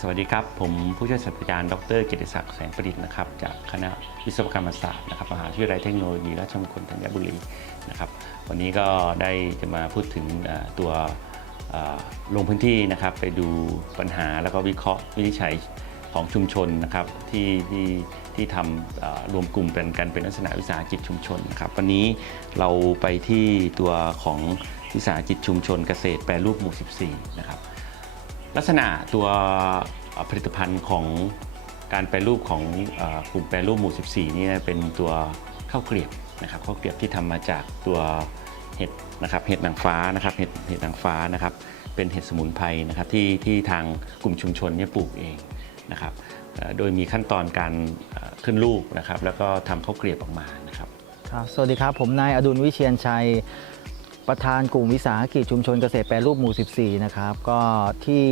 สวัสดีครับ ผมผู้ช่วยศาสตราจารย์ ดรกิติศักดิ์แสงประดิษฐ์นะครับ จากคณะวิศวกรรมศาสตร์นะครับ มหาวิทยาลัยเทคโนโลยีราชมงคลธัญบุรีนะครับ วันนี้ก็ได้จะมาพูดถึงตัวลงพื้นที่นะครับ ไปดูปัญหาแล้วก็วิเคราะห์วินิจฉัยของชุมชนนะครับที่ที่ที่ทำรวมกลุ่มเป็นกันเป็นลักษณะวิสาหกิจชุมชนนะครับวันนี้เราไปที่ตัวของวิสาหกิจชุมชนเกษตรแปรรูปหมู่ 14 นะครับ ลักษณะตัวผลิตภัณฑ์ของการแปรรูปของกลุ่มแปรรูปหมู่ 14 นี่เป็นตัวข้าวเกลียบนะครับข้าวเกลียบที่ทำมาจากตัวเห็ดนะครับเห็ดนางฟ้านะครับเห็ดเห็ดนางฟ้านะครับเป็นเห็ดสมุนไพรนะครับที่ที่ทางกลุ่มชุมชนเนี่ยปลูกเองนะครับโดยมีขั้นตอนการขึ้นลูกนะครับแล้วก็ทำข้าวเกลียบออกมานะครับครับสวัสดีครับผมนายอดุลวิเชียนชัย ประธานกลุ่มวิสาหกิจชุมชนเกษตรแปรรูปหมู่ 14 นะครับ ก็ที่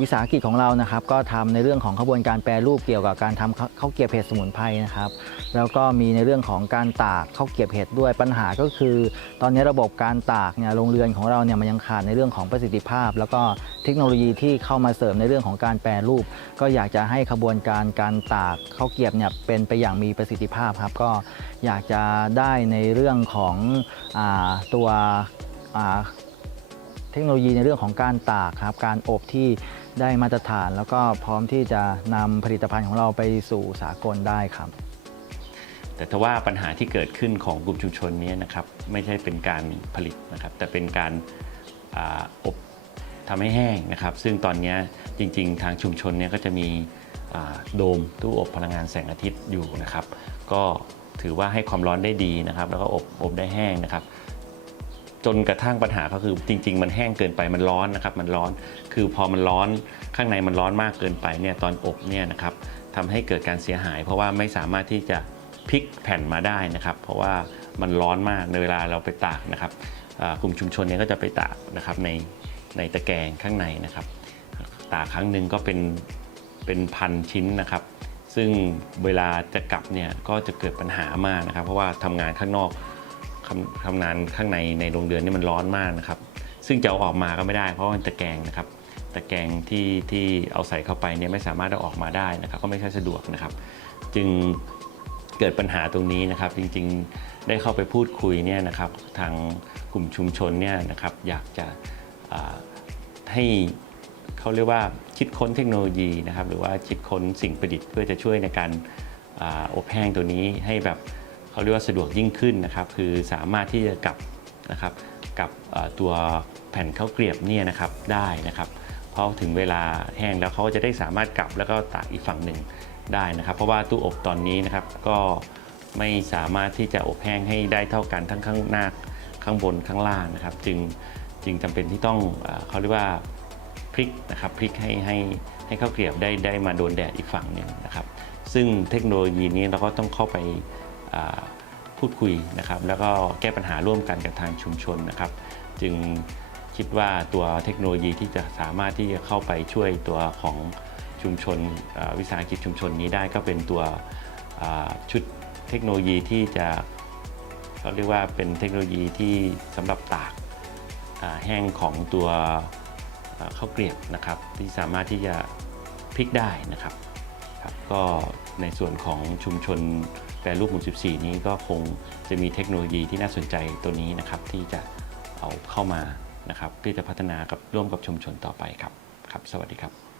วิสาหกิจของเรานะครับก็ทำในเรื่องของขบวนการแปรรูปเกี่ยวกับการทำข้าวเกียบเห็ดสมุนไพรนะครับ แล้วก็มีในเรื่องของการตากข้าวเกียบเห็ดด้วยปัญหาก็คือ ตอนนี้ระบบการตากเนี่ยโรงเรือนของเราเนี่ยมันยังขาดในเรื่องของประสิทธิภาพ แล้วก็เทคโนโลยีที่เข้ามาเสริมในเรื่องของการแปรรูป ก็อยากจะให้ขบวนการการตากข้าวเกียบเนี่ยเป็นไปอย่างมีประสิทธิภาพครับก็อยากจะได้ในเรื่องของอตัว เทคโนโลยีในเรื่องของการตากครับการอบที่ได้มาตรฐาน แล้วก็พร้อมที่จะนำผลิตภัณฑ์ของเราไปสู่สากลได้ครับ แต่ถ้าว่าปัญหาที่เกิดขึ้นของกลุ่มชุมชนนี้นะครับไม่ใช่เป็นการผลิตนะครับแต่เป็นการออบทำให้แห้งนะครับ ซึ่งตอนนี้จริง ๆ ทางชุมชนเนี่ยก็จะมีโดมตู้อบพลังงานแสงอาทิตย์อยู่นะครับ ก็ถือว่าให้ความร้อนได้ดีนะครับ แล้วก็อบอบได้แห้งนะครับ จนกระทั่งปัญหาก็คือจริง ๆ มันแห้งเกินไปมันร้อนนะครับมันร้อนคือพอมันร้อนข้างในมันร้อนมากเกินไปเนี่ยตอนอบเนี่ยนะครับทำให้เกิดการเสียหาย เพราะว่าไม่สามารถที่จะพลิกแผ่นมาได้นะครับ เพราะว่ามันร้อนมากในเวลาเราไปตากนะครับกลุ่มชุมชนเนี่ยก็จะไปตากนะครับในในตะแกรงข้างในนะครับ ตากครั้งหนึ่งก็เป็นเป็นพันชิ้นนะครับ ซึ่งเวลาจะกลับเนี่ยก็จะเกิดปัญหามากนะครับ เพราะว่าทำงานข้างนอก ทำทำงานข้างในในโรงเรือนนี่มันร้อนมากนะครับ ซึ่งจะเอาออกมาก็ไม่ได้เพราะมันตะแกรงนะครับตะแกรงที่ที่เอาใส่เข้าไปเนี่ยไม่สามารถเอาออกมาได้นะครับ ก็ไม่ใช่สะดวกนะครับ จึงเกิดปัญหาตรงนี้นะครับ จริงๆได้เข้าไปพูดคุยเนี่ยนะครับ ทางกลุ่มชุมชนเนี่ยนะครับอยากจะให้เขาเรียกว่าคิดค้นเทคโนโลยีนะครับ หรือว่าคิดค้นสิ่งประดิษฐ์เพื่อจะช่วยในการอบแห้งตัวนี้ให้แบบ เขาเรียกว่าสะดวกยิ่งขึ้นนะครับ คือสามารถที่จะกลับนะครับกับตัวแผ่นข้าวเกรียบเนี่ยนะครับได้นะครับเพราะถึงเวลาแห้งแล้วเขาก็จะได้สามารถกลับแล้วก็ตากอีกฝั่งหนึ่งได้นะครับ เพราะว่าตู้อบตอนนี้นะครับก็ไม่สามารถที่จะอบแห้งให้ได้เท่ากันทั้งข้างหน้าข้างบนข้างล่างนะครับ จึงจึงจำเป็นที่ต้องเขาเรียกว่าพลิกนะครับพลิกให้ให้ให้ข้าวเกรียบได้ได้มาโดนแดดอีกฝั่งหนึ่งนะครับ ซึ่งเทคโนโลยีนี้เราก็ต้องเข้าไป พูดคุยนะครับ แล้วก็แก้ปัญหาร่วมกันกับทางชุมชนนะครับ จึงคิดว่าตัวเทคโนโลยีที่จะสามารถที่จะเข้าไปช่วยตัวของชุมชนวิสาหกิจชุมชนนี้ได้ก็เป็นตัวชุดเทคโนโลยีที่จะเขาเรียกว่าเป็นเทคโนโลยีที่สำหรับตากแห้งของตัวข้าวเกรียบนะครับ ที่สามารถที่จะพลิกได้นะครับครับ ก็ ในส่วนของชุมชนแปรรูปหมู่ 14 นี้ก็คงจะมีเทคโนโลยีที่น่าสนใจตัวนี้นะครับที่จะเอาเข้ามานะครับที่จะพัฒนากับร่วมกับชุมชนต่อไปครับครับ สวัสดีครับ